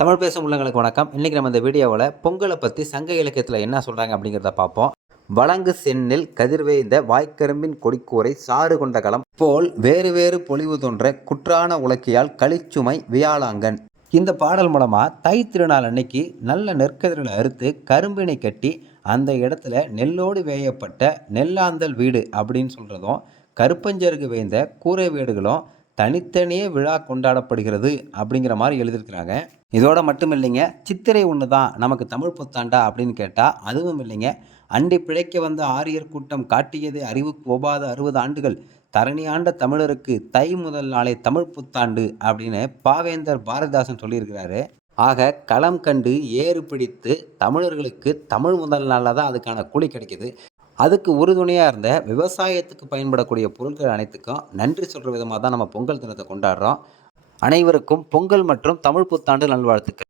தமிழ் பேசும் உள்ளங்களுக்கு வணக்கம். இன்றைக்கி நம்ம இந்த வீடியோவில் பொங்கலை பற்றி சங்க இலக்கியத்தில் என்ன சொல்கிறாங்க அப்படிங்கிறத பார்ப்போம். வழங்கு செந்நெல் கதிர்வேய்ந்த வாய்க்கரும்பின் கொடிக்கூரை சாறு கொண்ட களம் போல் வேறு வேறு பொலிவு தோன்ற குற்றான உலக்கியால் களிச்சுமை வியாழாங்கன். இந்த பாடல் மூலமாக தை திருநாள் அன்னைக்கு நல்ல நெற்கதிர்களை அறுத்து கரும்பினை கட்டி அந்த இடத்துல நெல்லோடு வேயப்பட்ட நெல்லாந்தல் வீடு அப்படின்னு சொல்கிறதும், கருப்பஞ்சருக்கு வேய்ந்த கூரை வீடுகளும் தனித்தனியே விழா கொண்டாடப்படுகிறது அப்படிங்கிற மாதிரி எழுதியிருக்கிறாங்க. இதோட மட்டும் இல்லைங்க, சித்திரை ஒன்று தான் நமக்கு தமிழ் புத்தாண்டா அப்படின்னு கேட்டால் அதுவும் இல்லைங்க. அண்டி பிழைக்க வந்த ஆரியர் கூட்டம் காட்டியது அறிவுக்கு ஒவ்வாத 60 ஆண்டுகள் தரணி ஆண்ட தமிழருக்கு தை முதல் நாளே தமிழ் புத்தாண்டு அப்படின்னு பாவேந்தர் பாரதிதாசன் சொல்லியிருக்கிறாரு. ஆக களம் கண்டு ஏறு பிடித்து தமிழர்களுக்கு தமிழ் முதல் நாளில் தான் அதுக்கான கூலி கிடைக்கிது. அதுக்கு உறுதுணையாக இருந்த விவசாயத்துக்கு பயன்படக்கூடிய பொருட்கள் அனைத்துக்கும் நன்றி சொல்கிற விதமாக தான் நம்ம பொங்கல் தினத்தை கொண்டாடுறோம். அனைவருக்கும் பொங்கல் மற்றும் தமிழ் புத்தாண்டு நல்வாழ்த்துக்கள்.